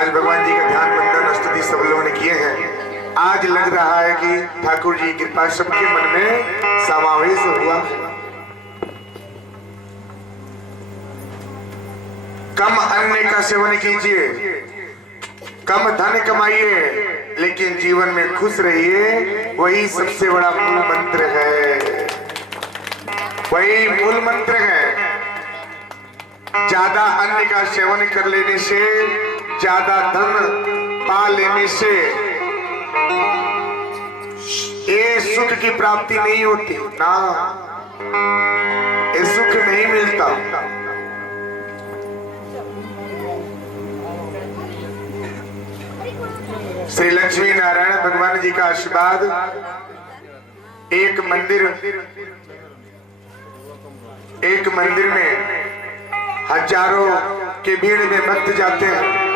आज भगवान जी का ध्यान वंदन स्तुति सब लोगों ने किए हैं। आज लग रहा है कि ठाकुर जी की कृपा सबके मन में समावेश हुआ। कम अन्न का सेवन कीजिए, कम धन कमाइए, लेकिन जीवन में खुश रहिए। वही सबसे बड़ा मूल मंत्र है, वही मूल मंत्र है। ज्यादा अन्न का सेवन कर लेने से, ज्यादा धन पा लेने से ये सुख की प्राप्ति नहीं होती ना, ये सुख नहीं मिलता। श्री लक्ष्मी नारायण भगवान जी का आशीर्वाद। एक मंदिर में हजारों के भीड़ में भक्त जाते हैं,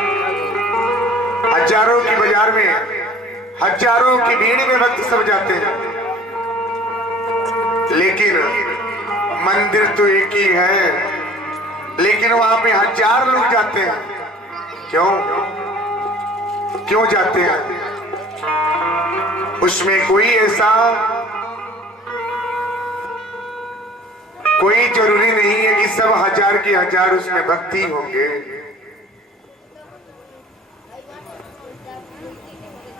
हजारों की बाजार में हजारों की भीड़ में भक्त सब जाते हैं, लेकिन मंदिर तो एक ही है, लेकिन वहां पे हजार लोग जाते हैं। क्यों जाते हैं? उसमें कोई जरूरी नहीं है कि सब हजार के हजार उसमें भक्ति होंगे।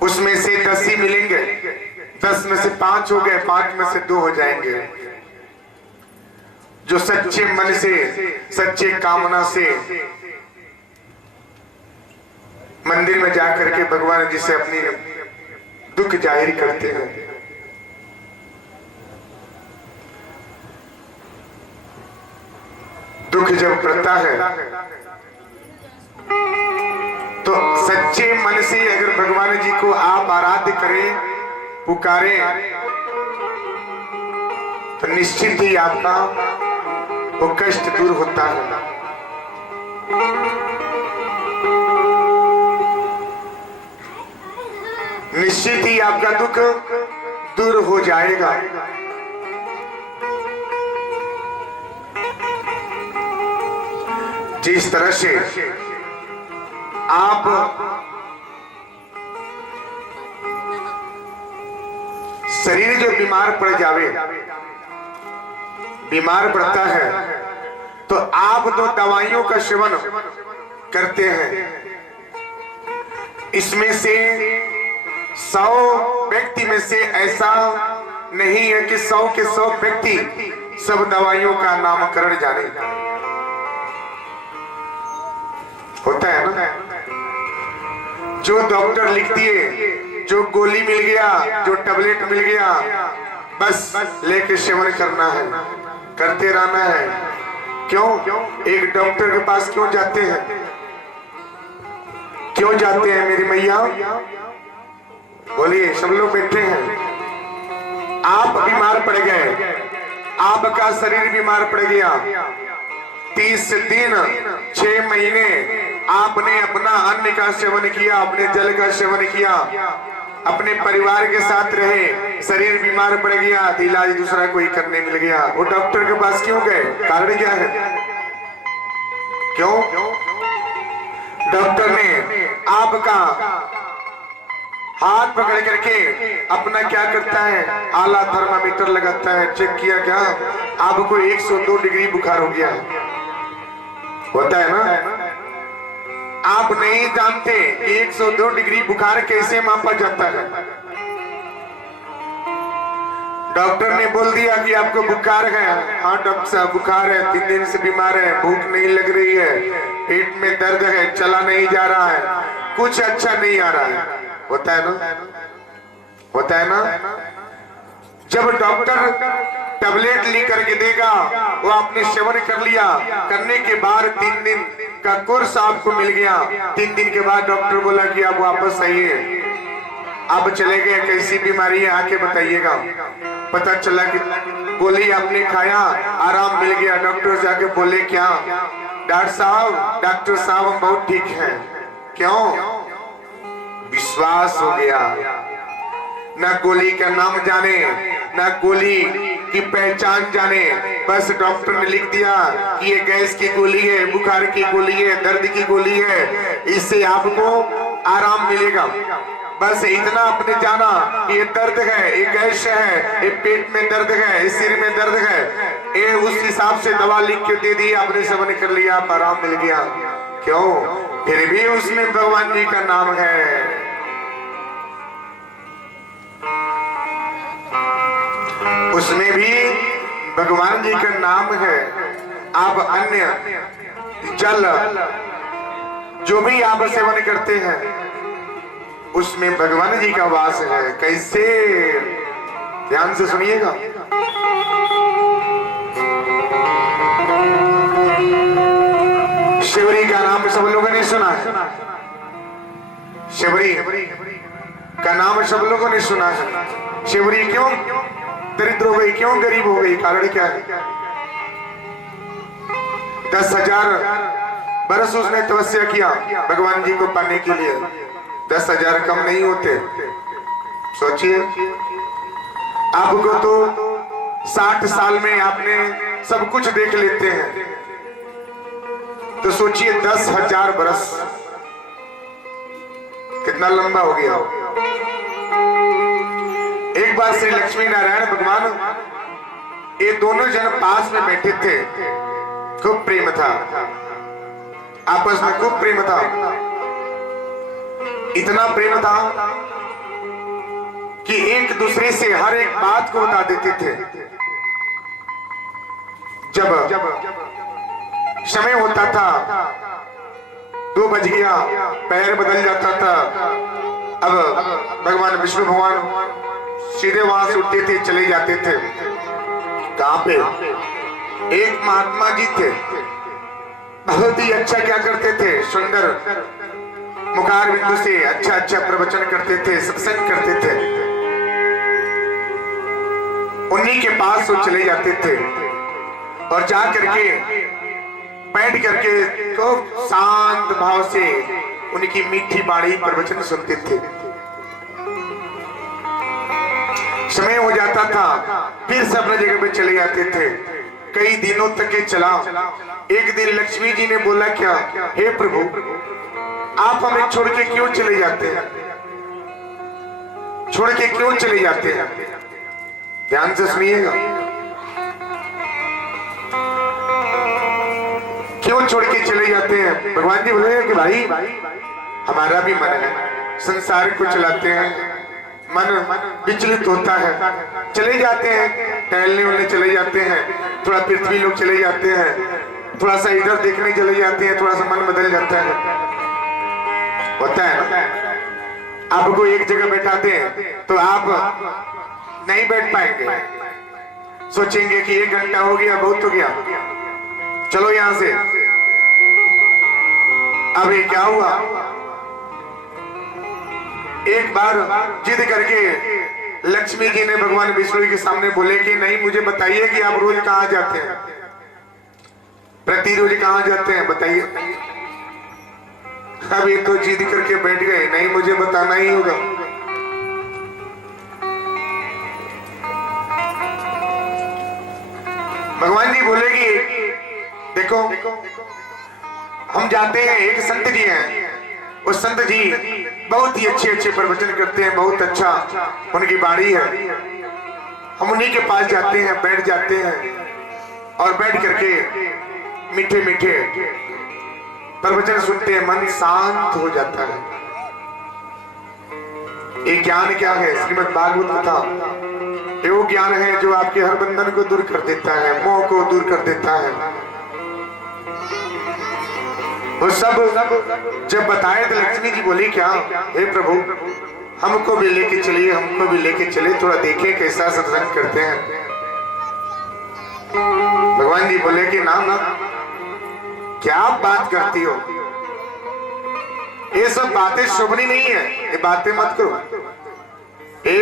उसमें से 10 ही मिलेंगे, 10 में से 5 हो गए, 5 में से 2 हो जाएंगे। जो सच्चे मन से, सच्चे कामना से मंदिर में जाकर के भगवान जी से अपनी दुख जाहिर करते हैं। दुख जब पड़ता है तो सच्चे मन से अगर भगवान जी को आप आराध्य करें, पुकारें, तो निश्चित ही आपका वो कष्ट दूर होता है। निश्चित ही आपका दुख दूर हो जाएगा। जिस तरह से आप शरीर जो बीमार पड़ता है तो आप तो दवाइयों का सेवन करते हैं। इसमें से 100 व्यक्ति में से ऐसा नहीं है कि 100 के 100 व्यक्ति सब दवाइयों का नामकरण जाने। होता है ना, जो डॉक्टर लिख दिए, जो गोली मिल गया, जो टैबलेट मिल गया, बस लेके सेवन करना है, करते रहना है। क्यों? एक डॉक्टर के पास क्यों जाते हैं? क्यों जाते हैं मेरी मैया? बोलिए, सब लोग बैठे हैं। आप बीमार पड़ गए, आपका शरीर बीमार पड़ गया, 30 दिन 6 महीने आपने अपना अन्न का सेवन किया, अपने जल का सेवन किया, अपने परिवार के साथ रहे, शरीर बीमार पड़ गया, इलाज दूसरा कोई करने मिल गया, वो डॉक्टर के पास क्यों गए? कारण क्या है? क्यों? डॉक्टर ने आपका हाथ पकड़ करके अपना क्या करता है, आला थर्मामीटर लगाता है, चेक किया क्या आपको 102 डिग्री बुखार हो गया। होता है ना? आप नहीं जानते 102 डिग्री बुखार कैसे मापा जाता है। डॉक्टर ने बोल दिया कि आपको बुखार है। हाँ डॉक्टर साहब, बुखार है, 3 दिन से बीमार है, भूख नहीं लग रही है, पेट में दर्द है, चला नहीं जा रहा है, कुछ अच्छा नहीं आ रहा है। होता है ना? होता है ना? जब डॉक्टर टैबलेट लिख करके देगा, वो आपने सेवन कर लिया, करने के बाद 3 दिन का कोर्स आपको मिल गया, 3 दिन के बाद डॉक्टर बोला कि आप वापस आइए। आप चले गए, कैसी बीमारी है आके बताइएगा। पता चला कि गोली आपने खाया, आराम मिल गया। डॉक्टर जाके बोले क्या? डॉक्टर साहब हम बहुत ठीक हैं। क्यों? विश्वास हो गया। ना गोली का नाम जाने, ना गोली कि पहचान जाने। बस डॉक्टर ने लिख दिया कि ये गैस की गोली है, बुखार की गोली है, दर्द की गोली है, इससे आपको आराम मिलेगा। बस इतना आपने जाना कि ये दर्द है, ये गैस है, ये पेट में दर्द है, ये सिर में दर्द है, ये उस हिसाब से दवा लिख के दे दी, आपने सेवन कर लिया, आप आराम मिल गया। क्यों? फिर भी उसमें भगवान जी का नाम है। उसमें भी भगवान जी का नाम है। आप अन्य जल जो भी आप सेवन करते हैं उसमें भगवान जी का वास है। कैसे? ध्यान से सुनिएगा। शिवरी का नाम सब लोगों ने सुना है। शिवरी का नाम सब लोगों ने सुना है। शिवरी क्यों दरिद्र हो गई, क्यों गरीब हो गई? कारण क्या है? 10,000 बरस उसने तपस्या किया भगवान जी को पाने के लिए। 10,000 कम नहीं होते। सोचिए, आपको तो 60 साल में आपने सब कुछ देख लेते हैं, तो सोचिए 10,000 बरस कितना लंबा हो गया। एक बार श्री लक्ष्मी नारायण भगवान, ये दोनों जन पास में बैठे थे। खूब प्रेम था, आपस में खूब प्रेम था। इतना प्रेम था कि एक दूसरे से हर एक बात को बता देते थे। जब समय होता था 2 बज गया, पैर बदल जाता था। अब भगवान विष्णु भगवान सीधे वहां से उठते थे, चले जाते थे। कहां पे? एक महात्मा जी थे, बहुत ही अच्छा क्या करते थे, सुंदर मुखार बिंदु से अच्छा प्रवचन करते थे, सत्संग करते थे। उन्हीं के पास वो चले जाते थे और जा करके बैठ करके तो शांत भाव से उनकी मीठी बाणी प्रवचन सुनते थे। समय हो जाता था, फिर से अपने जगह पे चले जाते थे। कई दिनों तक ये चला। एक दिन लक्ष्मी जी ने बोला, क्या हे प्रभु, आप हमें छोड़ के क्यों चले जाते हैं? छोड़ के क्यों चले जाते हैं? ध्यान से सुनिएगा। क्यों छोड़ के चले जाते हैं? भगवान जी बोले कि भाई हमारा भी मन है, संसार को चलाते हैं, मन विचलित होता है, चले जाते हैं, टहलने वाले चले जाते हैं, थोड़ा पृथ्वी लोग चले जाते हैं, थोड़ा सा इधर देखने चले जाते हैं, थोड़ा सा मन बदल जाता है। होता है ना? आपको एक जगह बैठाते हैं तो आप नहीं बैठ पाएंगे, सोचेंगे कि 1 घंटा हो गया, बहुत हो गया, चलो यहां से। अब ये क्या हुआ? एक बार जिद करके लक्ष्मी जी ने भगवान विष्णु के सामने बोले कि नहीं, मुझे बताइए कि आप रोज कहां जाते हैं, प्रतिरोज कहां जाते हैं, बताइए। अब ये तो जिद करके बैठ गए, नहीं मुझे बताना ही होगा। भगवान जी बोलेगी, देखो हम जाते हैं, एक संत जी हैं, वो संत जी बहुत ही अच्छे प्रवचन करते हैं, बहुत अच्छा उनकी बाणी है। हम उन्हीं के पास जाते हैं, बैठ जाते हैं और बैठ करके मीठे मीठे प्रवचन सुनते हैं, मन शांत हो जाता है। ये ज्ञान क्या है? श्रीमद् भागवत कथा, ये वो ज्ञान है जो आपके हर बंधन को दूर कर देता है, मोह को दूर कर देता है। वो सब जब बताए तो लक्ष्मी जी बोली, क्या हे प्रभु, हमको भी लेके चलिए, हमको भी लेके चले, थोड़ा देखें कैसा सत्संग करते हैं। भगवान जी बोले कि ना ना, क्या आप बात करती हो, ये सब बातें शोभनी नहीं है, ये बातें मत करो। ये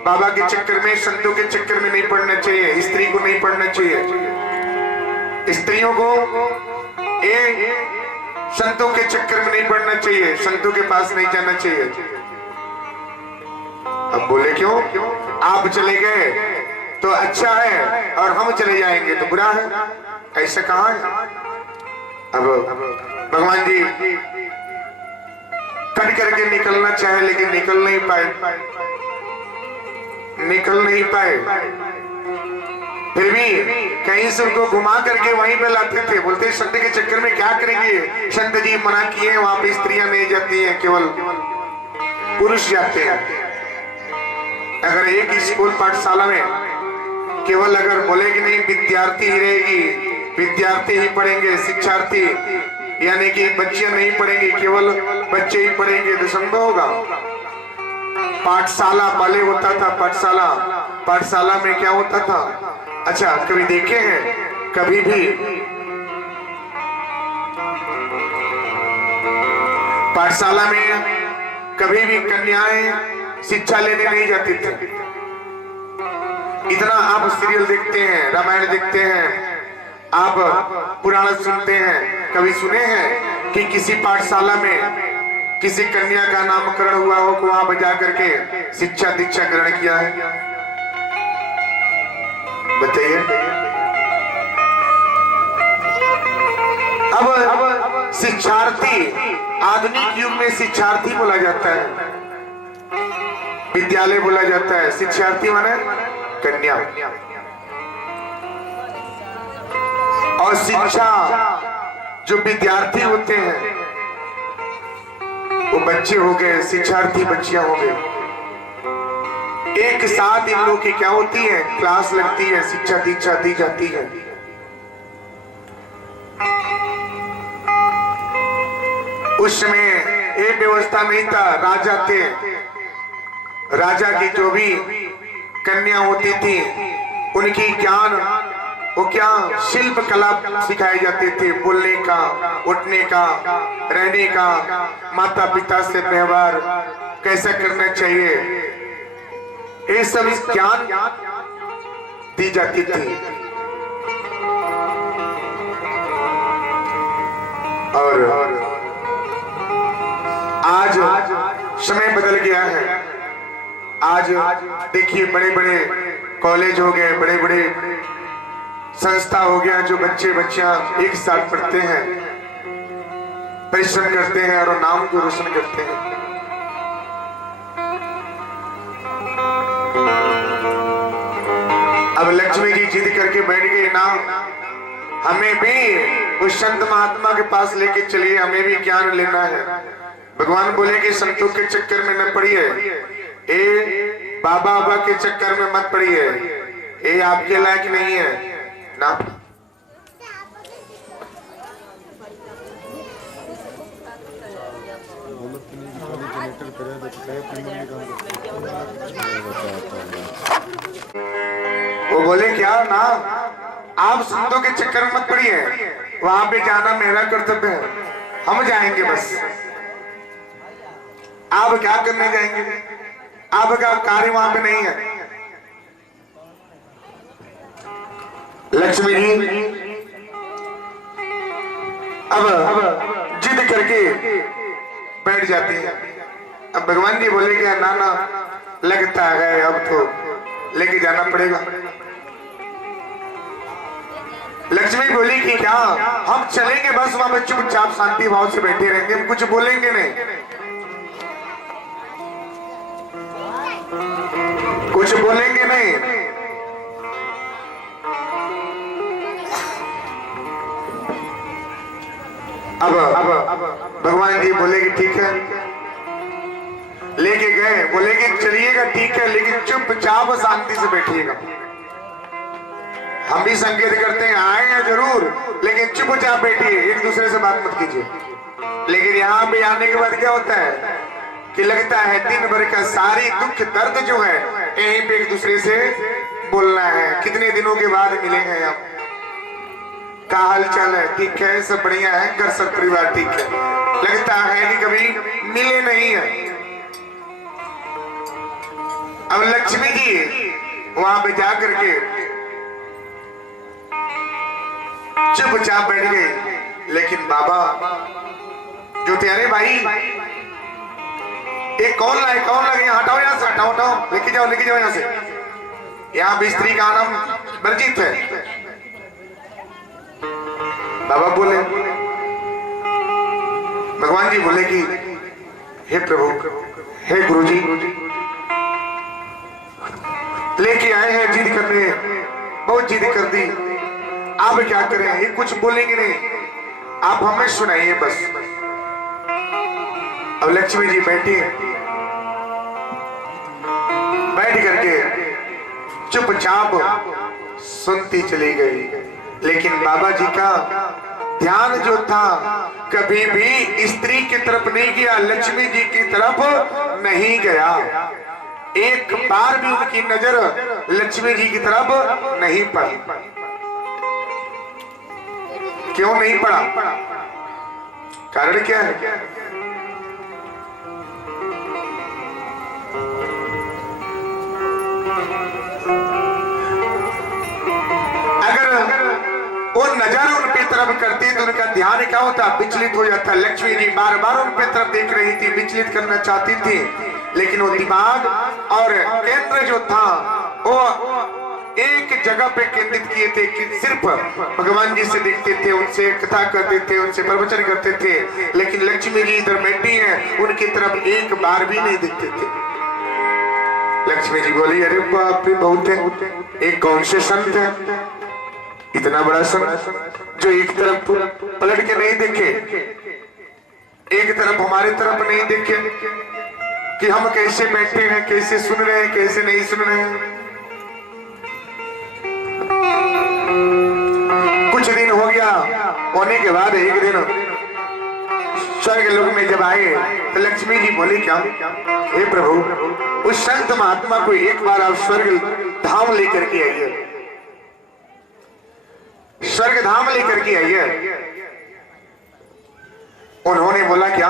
बाबा के चक्कर में, संतों के चक्कर में नहीं पड़ना चाहिए, स्त्री को नहीं पड़ना चाहिए, स्त्रियों को ये संतों के चक्कर में नहीं पड़ना चाहिए, संतों के पास नहीं जाना चाहिए। अब बोले क्यों? आप चले गए तो अच्छा है और हम चले जाएंगे तो बुरा है, ऐसा कहाँ है। अब भगवान जी कट करके निकलना चाहे लेकिन निकल नहीं पाए। फिर भी कहीं से उनको घुमा करके वहीं पे लाते थे। बोलते संत के चक्कर में क्या करेंगे, संत जी मना किए, वहां पे स्त्रियां नहीं जाती हैं, केवल पुरुष जाते हैं। अगर एक स्कूल पाठशाला में केवल अगर बोले कि नहीं विद्यार्थी ही रहेगी, विद्यार्थी ही पढ़ेंगे, शिक्षार्थी यानी कि बच्चियां नहीं पढ़ेंगी, केवल बच्चे ही पढ़ेंगे, तो संभव होगा। पाठशाला पहले होता था, पाठशाला में क्या होता था। अच्छा कभी देखे हैं, कभी भी पाठशाला में कभी भी कन्याएं शिक्षा लेने नहीं जाती थी। इतना आप सीरियल देखते हैं, रामायण देखते हैं, आप पुराण सुनते हैं, कभी सुने हैं कि किसी पाठशाला में किसी कन्या का नामकरण हुआ हो, को वहां पर जाकर के शिक्षा दीक्षा ग्रहण किया है? बताइए। अब शिक्षार्थी, आधुनिक युग में शिक्षार्थी बोला जाता है, विद्यालय बोला जाता है, शिक्षार्थी माने कन्या। और शिक्षा जो विद्यार्थी होते हैं वो बच्चे हो गए, शिक्षार्थी बच्चियां हो गए। एक साथ इन लोगों की क्या होती है, क्लास लगती है, शिक्षा दीक्षा दी जाती है। उस समय ये व्यवस्था नहीं था, राजा थे, राजा की जो भी कन्या होती थी उनकी ज्ञान, वो क्या शिल्प कला सिखाई जाती थी, बोलने का, उठने का, रहने का, माता पिता से व्यवहार कैसा करना चाहिए, ये सब ज्ञान दी जाती थी। और आज समय बदल गया है। आज देखिए बड़े बड़े कॉलेज हो गए, बड़े बड़े संस्था हो गया, जो बच्चे बच्चियां एक साथ पढ़ते हैं, परिश्रम करते हैं और नाम को रोशन करते हैं। अब लक्ष्मी जी जिद करके बैठ गई ना, हमें भी उस संत महात्मा के पास लेके चलिए, हमें भी ज्ञान लेना है। भगवान बोले कि संतों के चक्कर में न पड़िए, ए बाबा के चक्कर में मत पड़िए, ये आपके लायक नहीं है ना। वो बोले क्या ना, आप संतों के चक्कर में मत पड़िए, वहां पे जाना मेरा कर्तव्य है, हम जाएंगे बस। आप क्या करने जाएंगे, आपका कार्य वहां पे नहीं है। लक्ष्मी जी अब जिद करके बैठ जाती है। अब भगवान जी बोले क्या ना ना, लगता है अब तो लेके जाना पड़ेगा। लक्ष्मी बोली कि क्या हम चलेंगे बस, वहां पर चुपचाप शांति भाव से बैठे रहेंगे, हम कुछ बोलेंगे नहीं, कुछ बोलेंगे नहीं। अब भगवान जी बोले कि ठीक है, लेके गए, बोले कि चलिएगा ठीक है, लेकिन चुपचाप शांति से बैठिएगा। हम भी संकेत करते हैं आएंगे जरूर, लेकिन चुपचाप बैठिए, एक दूसरे से बात मत कीजिए। लेकिन यहाँ पे आने के बाद क्या होता है कि लगता है दिन भर का सारी दुख दर्द जो है यहीं पे एक दूसरे से बोलना है। कितने दिनों के बाद मिले हैं आप, क्या हाल चाल है, ठीक है, सब बढ़िया है, घर सब परिवार ठीक है। लगता है कि कभी मिले नहीं है। अब लक्ष्मी जी वहां पे जाकर के चुपचाप बैठ गए, लेकिन बाबा जो थे, अरे भाई ये कौन लाए, कौन लगे, हटाओ यहाँ से, हटाओ हटाओ, लेके जाओ यहाँ से। यहाँ भी स्त्री का नाम वर्जित है। बाबा बोले, भगवान जी बोले कि हे प्रभु, हे गुरुजी, लेके आए हैं जिद करने, बहुत जिद कर दी, आप क्या करें? ये कुछ बोलेंगे नहीं, आप हमें सुनाइए बस। अब लक्ष्मी जी बैठी, बैठ करके चुपचाप सुनती चली गई। लेकिन बाबा जी का ध्यान जो था कभी भी स्त्री की तरफ नहीं गया, लक्ष्मी जी की तरफ नहीं गया। एक बार भी उनकी नजर लक्ष्मी जी की तरफ नहीं पड़ी। क्यों नहीं पड़ा? कारण क्या है? वो नजर उन पे तरफ करती तो उनका ध्यान क्या होता? विचलित हो जाता। लक्ष्मी जी बार बार उन पे तरफ देख रही थी, विचलित करना चाहती थी, लेकिन वो दिमाग और केंद्र जो था वो एक जगह पे केंद्रित किए थे कि सिर्फ भगवान जी से देखते थे, उनसे कथा करते थे, उनसे प्रवचन करते थे। लेकिन लक्ष्मी जी इधर बैठी हैं, उनकी तरफ एक बार भी नहीं दिखते थे। लक्ष्मी जी बोली, अरे बाप रे, बहुत है, एक कौन से संत है इतना बड़ा संत जो एक तरफ पलट के नहीं देखे, एक तरफ हमारे तरफ नहीं देखे कि हम कैसे बैठे हैं, कैसे सुन रहे हैं, कैसे नहीं सुन रहे हैं। कुछ दिन हो गया, होने के बाद एक दिन स्वर्ग लोक में जब आए तो लक्ष्मी जी बोली, क्या हे प्रभु, उस संत महात्मा को एक बार आप स्वर्ग धाम लेकर के आइए, स्वर्ग धाम लेकर के आइए। उन्होंने बोला, क्या?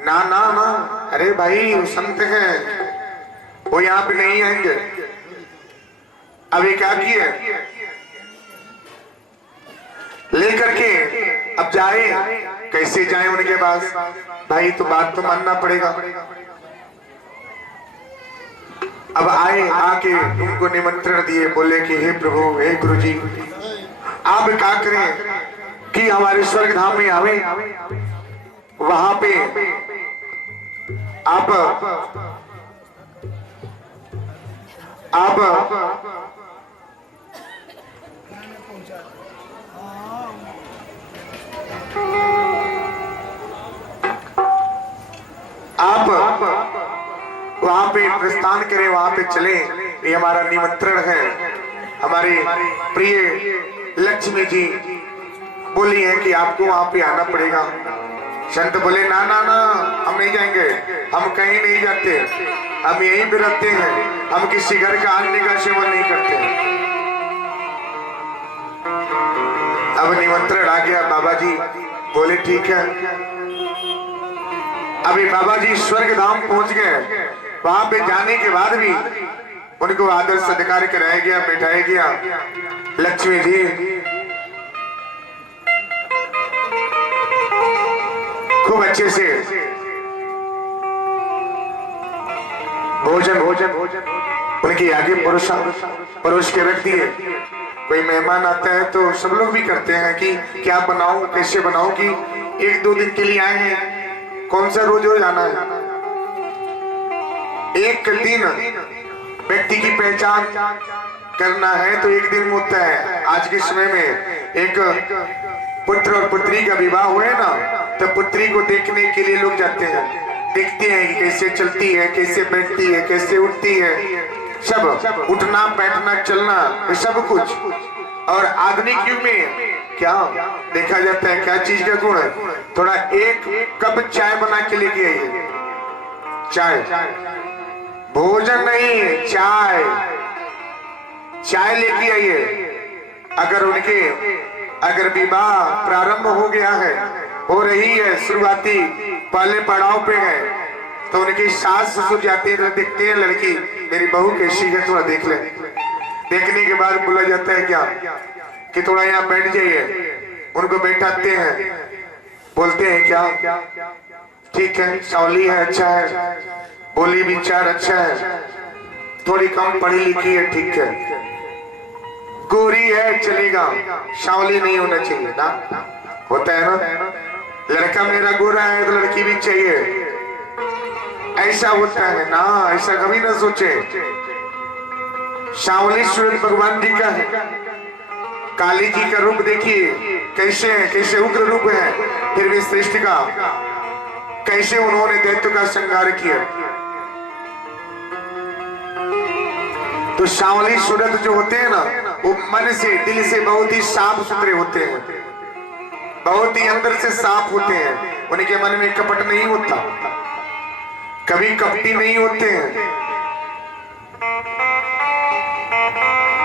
ना ना ना, अरे भाई वो संत हैं, वो यहाँ पे नहीं आएंगे। अब ये क्या किए? लेकर के अब जाए, कैसे जाए उनके पास? भाई तो बात तो मानना पड़ेगा। अब आए, आके उनको निमंत्रण दिए, बोले कि हे प्रभु, हे गुरुजी, आप क्या करें कि हमारे स्वर्ग धाम में आवे, वहां पे आप वहां पे प्रस्थान करें, वहां पे चले। ये हमारा निमंत्रण है। हमारे प्रिय लक्ष्मी जी बोली है कि आपको वहां पे आना पड़ेगा। संत बोले, ना ना ना, हम नहीं जाएंगे, हम कहीं नहीं जाते, हम यहीं पे रहते हैं, हम किसी घर का अन्न का सेवन नहीं करते। अब निमंत्रण आ गया, बाबा जी बोले ठीक है। अभी बाबा जी स्वर्ग धाम पहुंच गए। वहां पे जाने के बाद भी उनको आदर सत्कार कराया गया, बैठाया गया। लक्ष्मी जी खूब अच्छे से भोजन उनके आगे परोस के रख दिए। कोई मेहमान आता है तो सब लोग भी करते हैं कि क्या बनाऊं, कैसे बनाऊं, कि एक दो दिन के लिए आए हैं, कौन सा रोज रोज आना है। एक दिन व्यक्ति की पहचान करना है तो एक दिन होता है। आज के समय में एक पुत्र और पुत्री का विवाह हुए ना, तो पुत्री को देखने के लिए लोग जाते हैं, देखते हैं कि कैसे चलती है, कैसे बैठती है, कैसे उठती है, सब उठना बैठना चलना सब कुछ। और आधुनिक युग में क्या देखा जाता है, क्या चीज का गुण है? थोड़ा एक कप चाय बना के लेके आइए, चाय, भोजन नहीं, चाय लेके आइए। अगर विवाह प्रारंभ हो गया है, हो रही है, शुरुआती पहले पड़ाव पे है, तो उनकी सास ससुर जाते हैं, देखते हैं लड़की मेरी बहू कैसी है, थोड़ा देख ले। देखने के बाद बोला जाता है क्या कि थोड़ा यहाँ बैठ जाइए। उनको बैठाते हैं, बोलते हैं क्या ठीक है, सावली है, अच्छा है, बोली विचार अच्छा है, थोड़ी कम पढ़ी लिखी है, ठीक है, गोरी है चलेगा, सांवली नहीं होना चाहिए ना, होता है ना, लड़का मेरा गोरा है तो लड़की भी चाहिए, ऐसा होता है ना, ऐसा कभी ना सोचे। सांवली सूरज भगवान जी का है, काली जी का रूप देखिए कैसे है, कैसे उग्र रूप है, फिर भी श्रेष्ठ का कैसे उन्होंने दैत्य का संहार किया। तो सांवली सूरत जो होते हैं ना, वो मन से दिल से बहुत ही साफ सुथरे होते हैं, बहुत ही अंदर से साफ होते हैं, उनके मन में कपट नहीं होता, कभी कपटी नहीं होते हैं,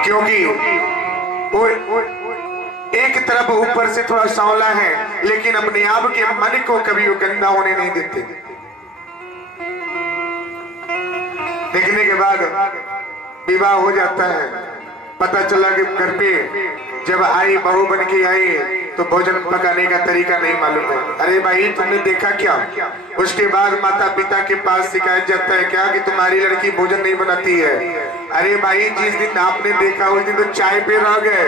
क्योंकि वो एक तरफ ऊपर से थोड़ा सांवला है, लेकिन अपने आप के मन को कभी वो गंदा होने नहीं देते। देखने के बाद विवाह हो जाता है, पता चला कि घर पे जब आई बहू बन के आई तो भोजन पकाने का तरीका नहीं मालूम है। अरे भाई तुमने देखा क्या? उसके बाद माता पिता के पास शिकायत जाता है क्या कि तुम्हारी लड़की भोजन नहीं बनाती है। अरे भाई जिस दिन आपने देखा उस दिन तो चाय पे रह गए,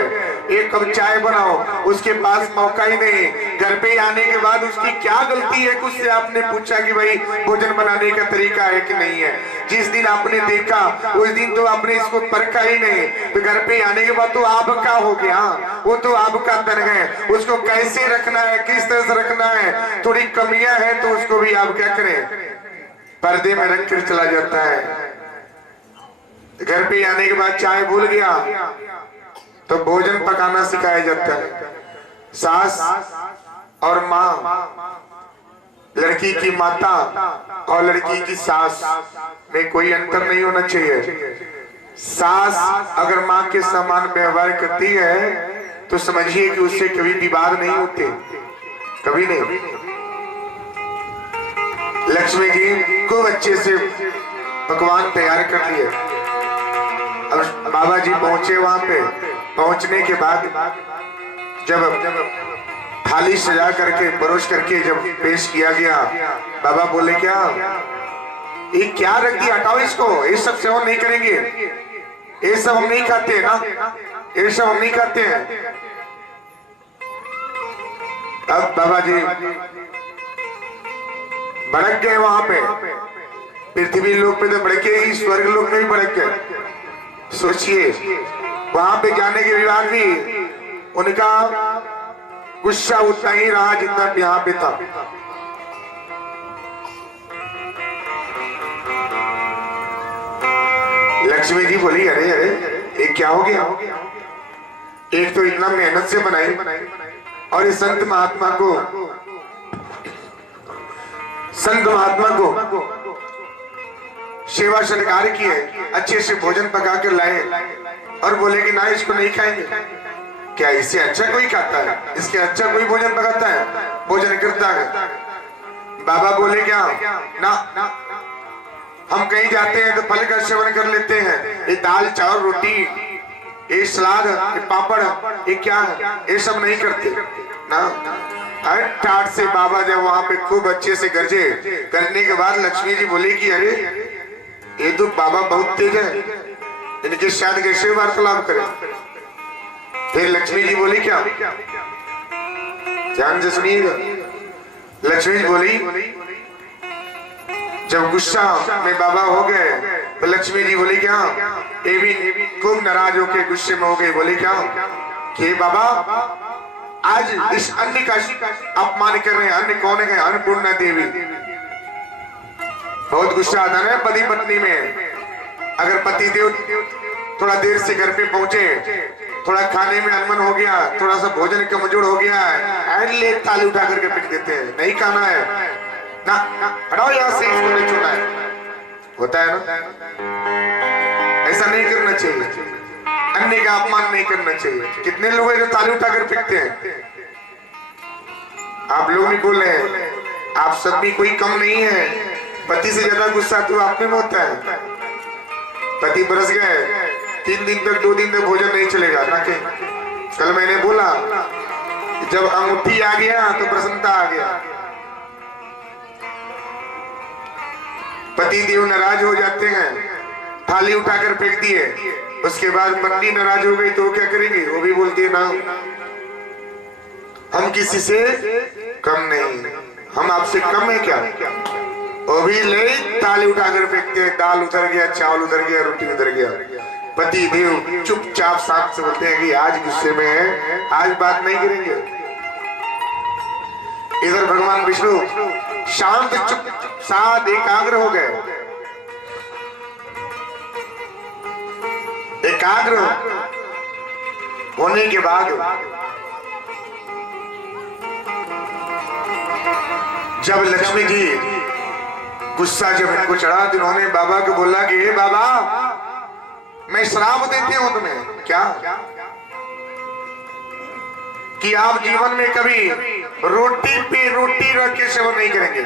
एक कप चाय बनाओ, उसके पास मौका ही नहीं। घर पे आने के बाद उसकी क्या गलती है कि उससे आपने पूछा कि भाई भोजन बनाने का तरीका है कि नहीं है। जिस दिन आपने देखा उस दिन तो आपने इसको परखा ही नहीं, तो घर पे आने के बाद तो आपका हो गया, वो तो आपका तन है, उसको कैसे रखना है, किस तरह से रखना है, थोड़ी कमियां हैं तो उसको भी आप क्या करें, पर्दे में रख कर चला जाता है। घर पे आने के बाद चाय भूल गया तो भोजन पकाना सिखाया जाता है। सास और माँ, लड़की की माता और लड़की की सास में कोई अंतर नहीं होना चाहिए। सास अगर माँ के समान व्यवहार करती है तो समझिए कि उससे कभी विवाद नहीं होते, कभी नहीं। लक्ष्मी जी खूब अच्छे से पकवान तैयार कर लिए। अब बाबा जी पहुंचे वहां पे, पहुंचने के बाद जब थाली सजा करके परोस करके जब पेश किया गया, बाबा बोले क्या ये क्या रख दिया, हटाओ इसको, ये सब सेवन नहीं करेंगे, ये सब हम नहीं खाते हैं ना, ये सब हम नहीं खाते हैं। अब बाबा जी भड़क गए वहां पे, पृथ्वी लोक पे तो भड़के ही, स्वर्ग लोक में भी भड़क गए। सोचिए वहां पे जाने के बाद भी उनका गुस्सा उतना ही रहा जितना यहाँ पे था। लक्ष्मी जी बोली अरे अरे ये क्या हो गया, एक तो इतना मेहनत से बनाई और इस संत महात्मा को सेवा सत्कार किए, अच्छे से भोजन पका कर लाए और बोले कि ना इसको नहीं खाएंगे। क्या इससे अच्छा कोई खाता है, इसके अच्छा कोई भोजन पकाता है, भोजन करता है। बाबा बोले क्या ना, हम कहीं जाते हैं तो फल का सेवन कर लेते हैं, ये दाल चावल रोटी, ये सलाद, ये पापड़, ये क्या है, ये सब नहीं करते ना। ठाट से बाबा जब वहां पे खूब अच्छे से गरजे, करने के बाद लक्ष्मी जी बोली कि अरे ये तो बाबा बहुत तेज है, इनके साथ कैसे वार्तालाप करें। फिर लक्ष्मी जी बोली क्या, ध्यान से सुनिएगा। लक्ष्मी जी बोली जब गुस्सा में बाबा हो गए तो लक्ष्मी जी बोली क्या, ये भी खूब नाराज होके गुस्से में हो गए। बोले क्या कि बाबा आज इस अन्न का अपमान कर रहे हैं, अन्न कौन है, अन्नपूर्णा देवी। बहुत गुस्सा आता है पति पत्नी में। अगर पति देव थोड़ा देर से घर पे पहुंचे, थोड़ा खाने में अनमन हो गया, थोड़ा सा भोजन कमजोर हो गया, ले थाली उठा करके फेंक देते हैं, नहीं खाना है ना, हटाओ यहाँ से, इसको नहीं छूना है। होता है ना, ऐसा नहीं करना चाहिए, अन्य का अपमान नहीं करना चाहिए। कितने लोग हैं जो थाली उठाकर फेंकते हैं। आप लोग भी बोल रहे हैं, आप सब भी कोई कम नहीं है। पति से ज्यादा गुस्सा तो आप में होता है। पति बरस गए, 3 दिन तक 2 दिन तक भोजन नहीं चलेगा ना। कि कल मैंने बोला जब अंगूठी आ गया तो प्रसन्नता आ गया। पति देव नाराज हो जाते हैं, थाली उठाकर फेंक दिए। उसके बाद पत्नी नाराज हो गई तो वो क्या करेंगे, वो भी बोलती है ना हम किसी से कम नहीं, हम आपसे कम है क्या। वो भी ले थाली उठाकर फेंकते हैं, दाल उतर गया, चावल उतर गया, रोटी उतर गया। पति देव चुपचाप शांत से बोलते हैं कि आज गुस्से में है, आज बात नहीं करेंगे। इधर भगवान विष्णु शांत चुप साध एकाग्र हो गए। एकाग्र होने के बाद जब लक्ष्मी जी गुस्सा जब इनको चढ़ा तो उन्होंने बाबा को बोला कि हे बाबा मैं श्राप देती हूं तुम्हें, क्या कि आप जीवन में कभी रोटी पे रोटी रख के सेवन नहीं करेंगे,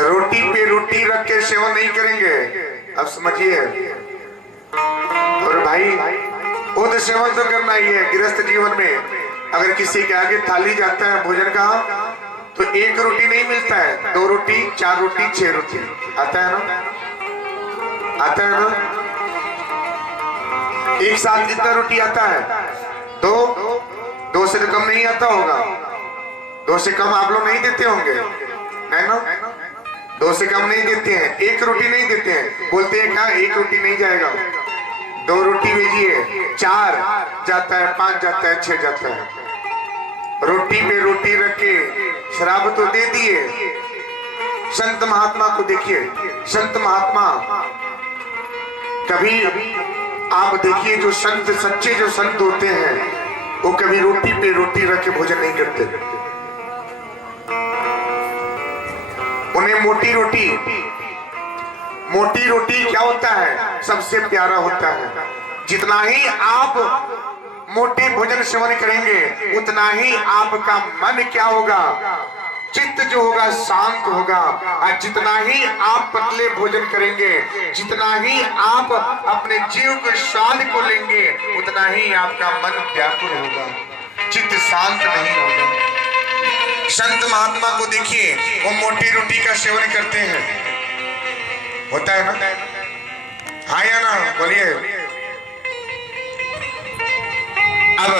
रोटी पे रोटी रख के सेवन नहीं करेंगे। अब समझिए। और भाई वो तो सेवन तो करना ही है गृहस्थ जीवन में। अगर किसी के आगे थाली जाता है भोजन का तो एक रोटी नहीं मिलता है, 2 रोटी 4 रोटी 6 रोटी आता है ना, आता है ना। एक साथ कितना रोटी आता है, 2 से तो कम नहीं आता होगा, 2 से कम आप लोग नहीं देते होंगे, है ना। 2 से कम नहीं देते हैं, 1 रोटी नहीं देते हैं, बोलते हैं कहा 1 रोटी नहीं जाएगा, 2 रोटी भेजिए, 4 जाता है, 5 जाता है, 6 जाता है। रोटी पे रोटी रख के शराब तो दे दिए। संत महात्मा को देखिए, संत महात्मा कभी आप देखिए जो संत सच्चे जो संत होते हैं वो कभी रोटी पे रोटी रख के भोजन नहीं करते। उन्हें मोटी रोटी क्या होता है, सबसे प्यारा होता है। जितना ही आप मोटे भोजन सेवन करेंगे उतना ही आपका मन क्या होगा, चित्त जो होगा शांत होगा। और जितना ही आप पतले भोजन करेंगे, जितना ही आप अपने जीव के स्वाद को लेंगे उतना ही आपका मन व्याकुल होगा, चित्त शांत नहीं होगा। संत महात्मा को देखिए वो मोटी रोटी का सेवन करते हैं, होता है ना, हाँ या ना बोलिए। अब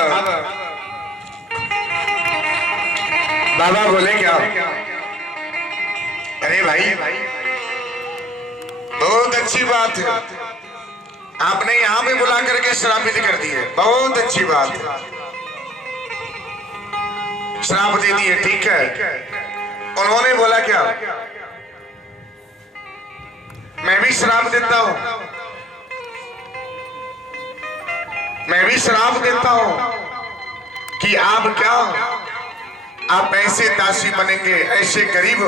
बाबा बोले क्या, अरे भाई बहुत अच्छी बात है, आपने यहां पे बुला करके श्रापित कर दिए, बहुत अच्छी बात है, श्राप दे दिए, ठीक है। उन्होंने बोला क्या, मैं भी श्राप देता हूं, मैं भी श्राप देता हूं कि आप क्या, आप ऐसे दासी बनेंगे, ऐसे गरीब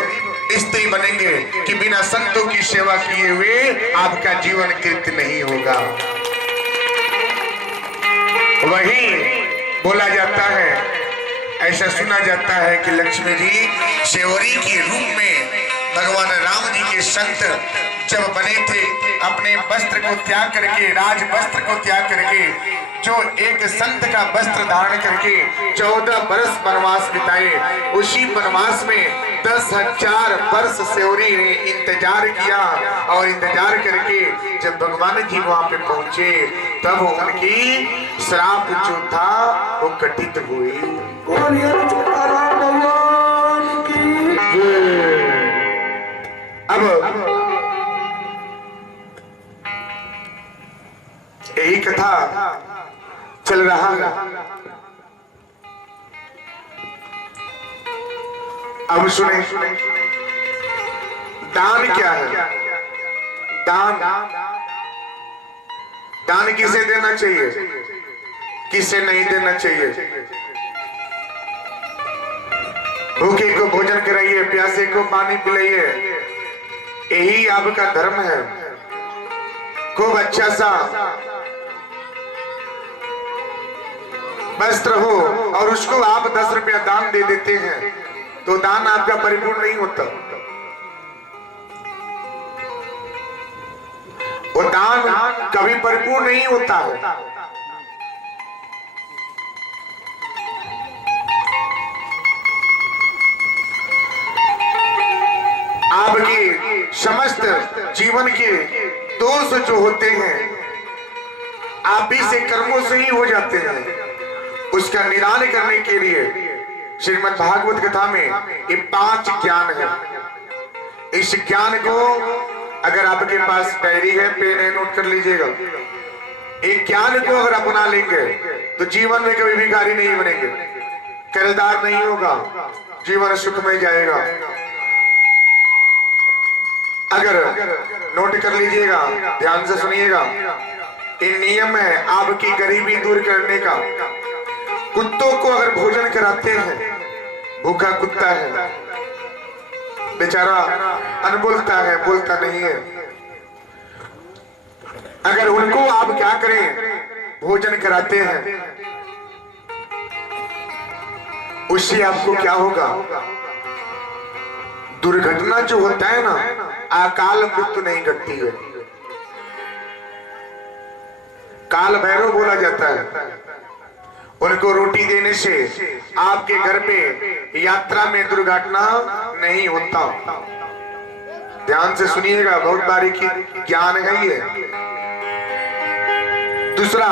स्त्री बनेंगे कि बिना संतों की सेवा किए हुए आपका जीवन कृत नहीं होगा। वही बोला जाता है, ऐसा सुना जाता है कि लक्ष्मी जी सेवरी के रूप में भगवान राम जी के संत जब बने थे, अपने वस्त्र को त्याग करके, राज वस्त्र को त्याग करके, जो एक संत का वस्त्र धारण करके 14 वर्ष वनवास बिताए, उसी वनवास में 10,000 वर्ष सेवरी ने इंतजार किया। और इंतजार करके जब भगवान जी वहां पे पहुंचे तब उनकी श्राप जो था वो कटित हुई। अब यही कथा चल रहा है। अब सुने, दान क्या है, दान दान किसे देना चाहिए, किसे नहीं देना चाहिए। भूखे को भोजन कराइए, प्यासे को पानी पिलाइए, यही आपका धर्म है। खूब अच्छा सा वस्त्र हो और उसको आप 10 रुपया दान दे देते हैं तो दान आपका परिपूर्ण नहीं होता। वो दान कभी परिपूर्ण नहीं होता है। आपकी जीवन के दोष जो होते हैं आप ही से कर्मों से ही हो जाते हैं, उसका निदान करने के लिए श्रीमद् भागवत कथा में ये 5 ज्ञान है। इस ज्ञान को अगर आपके पास डायरी है, पेन है, नोट कर लीजिएगा। एक ज्ञान को अगर अपना लेंगे तो जीवन में कभी भिखारी नहीं बनेंगे, कर्जदार नहीं होगा, जीवन सुख में जाएगा। अगर नोट कर लीजिएगा, ध्यान से सुनिएगा, ये नियम है आपकी गरीबी दूर करने का। कुत्तों को अगर भोजन कराते हैं, भूखा कुत्ता है बेचारा अनबोलता है, बोलता नहीं है, अगर उनको आप क्या करें, भोजन कराते हैं, उससे आपको क्या होगा? दुर्घटना जो होता है ना, अकाल मृत्यु नहीं घटती है। काल भैरव बोला जाता है। उनको रोटी देने से आपके घर पे यात्रा में दुर्घटना नहीं होता। ध्यान से सुनिएगा, बहुत बारीकी ज्ञान है ये। दूसरा,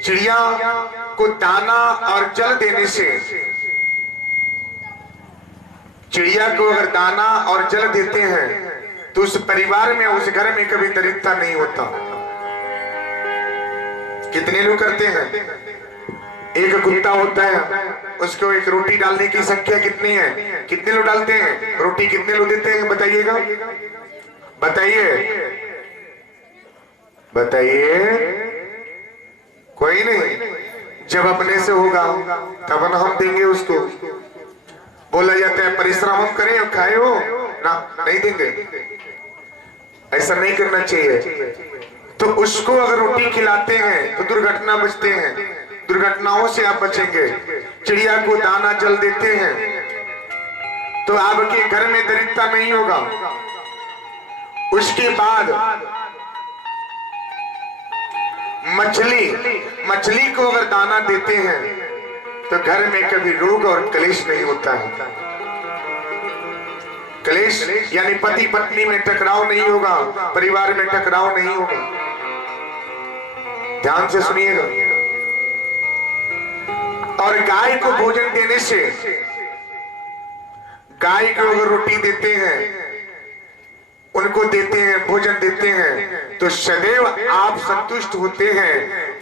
चिड़िया को दाना और जल देने से, चिड़िया को अगर दाना और जल देते हैं तो उस परिवार में, उस घर में कभी दरिद्रता नहीं होता। कितने लोग करते हैं? एक कुत्ता होता है, उसको एक रोटी डालने की संख्या कितनी है? कितने लोग डालते हैं रोटी? कितने लोग देते हैं बताइएगा, बताइए बताइए। कोई नहीं, जब अपने से होगा तब न हम देंगे उसको। बोला जाता है परिश्रम हम करें और खाए हो ना, नहीं देंगे। ऐसा नहीं करना चाहिए। तो उसको अगर रोटी खिलाते हैं तो दुर्घटना बचते हैं, दुर्घटनाओं से आप बचेंगे। चिड़िया को दाना जल देते हैं तो आपके घर में दरिद्रता नहीं होगा। उसके बाद मछली को अगर दाना देते हैं तो घर में कभी रोग और क्लेश नहीं होता है। क्लेश यानी पति पत्नी में टकराव नहीं होगा, परिवार में टकराव नहीं होगा। ध्यान से सुनिएगा। और गाय को भोजन देने से, गाय को अगर रोटी देते हैं, उनको देते हैं, भोजन देते हैं, तो सदैव आप संतुष्ट होते हैं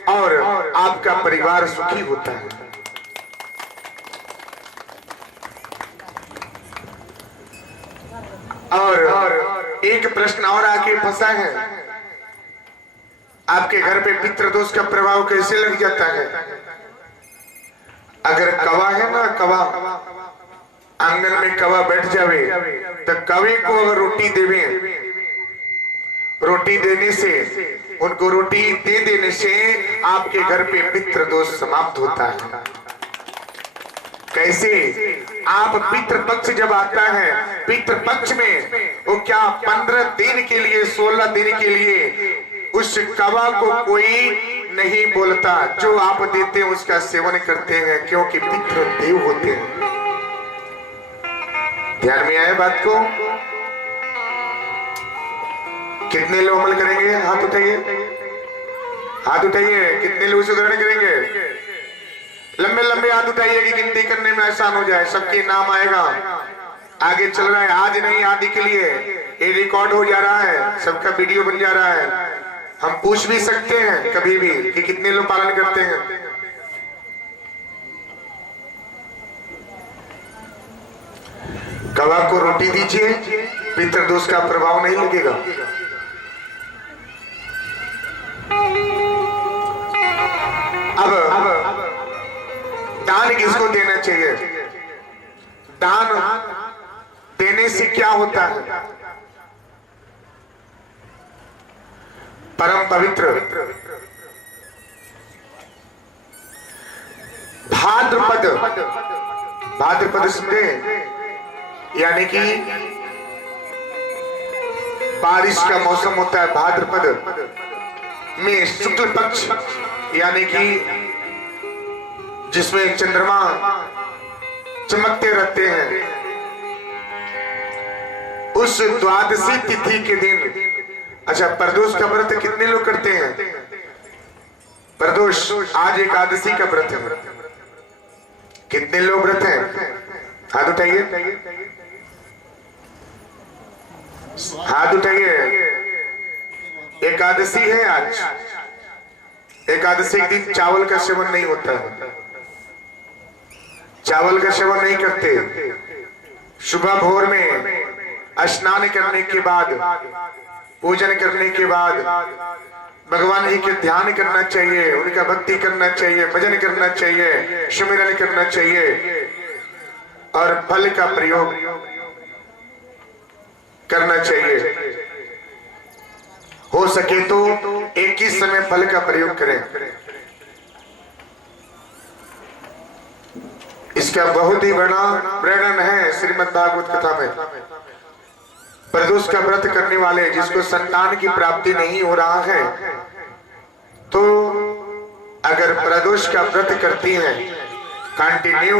और आपका परिवार सुखी होता है। और एक प्रश्न और आके फंसा है, आपके घर पे पितृ दोष का प्रभाव कैसे लग जाता है? अगर कवा है ना, कवा आंगन में कवा बैठ जावे तो कवे को अगर रोटी देवे, रोटी देने से, उनको रोटी दे देने से आपके घर पे पितृ दोष समाप्त होता है। कैसे? आप पितृ पक्ष जब आता है, पितृ पक्ष में वो क्या 15 दिन के लिए, 16 दिन के लिए उस कवा को कोई नहीं बोलता। जो आप देते हैं उसका सेवन करते हैं, क्योंकि पितृ देव होते हैं। ध्यान में आए बात को? कितने लोग अमल करेंगे? हाथ उठाइए, हाथ उठाइए। कितने लोग सुधारण करेंगे? लंबे लंबे हाथ उठाइए कि गिनती करने में आसान हो जाए, सबके नाम आएगा। आगे चल रहा है, आज नहीं आदि के लिए ये रिकॉर्ड हो जा रहा है, सबका वीडियो बन जा रहा है। हम पूछ भी सकते हैं कभी भी कि कितने लोग पालन करते हैं। कवा को रोटी दीजिए, पितृदोष का प्रभाव नहीं लगेगा। अब दान किसको देना चाहिए? दान देने से क्या होता है? परम पवित्र भाद्रपद, भाद्रपद समझे? यानी कि बारिश का मौसम होता है। भाद्रपद में शुक्ल पक्ष यानी कि जिसमें चंद्रमा चमकते रहते हैं, उस द्वादशी तिथि के दिन। अच्छा, प्रदोष का व्रत कितने लोग करते हैं? प्रदोष आज एकादशी का व्रत है। कितने लोग व्रत हैं? हाथ उठाइए, हाथ उठाइए। एकादशी है आज। एकादशी के दिन चावल का सेवन नहीं होता है, चावल का सेवन नहीं करते। सुबह भोर में स्नान करने के बाद, पूजन करने के बाद भगवान जी के ध्यान करना चाहिए, उनका भक्ति करना चाहिए, भजन करना चाहिए, सुमिरन करना चाहिए और फल का प्रयोग करना चाहिए। हो सके तो एक ही समय फल का प्रयोग करें। इसका बहुत ही बड़ा वर्णन है श्रीमद् भागवत कथा में। प्रदोष का व्रत करने वाले जिसको संतान की प्राप्ति नहीं हो रहा है, तो अगर प्रदोष का व्रत करती हैं कंटिन्यू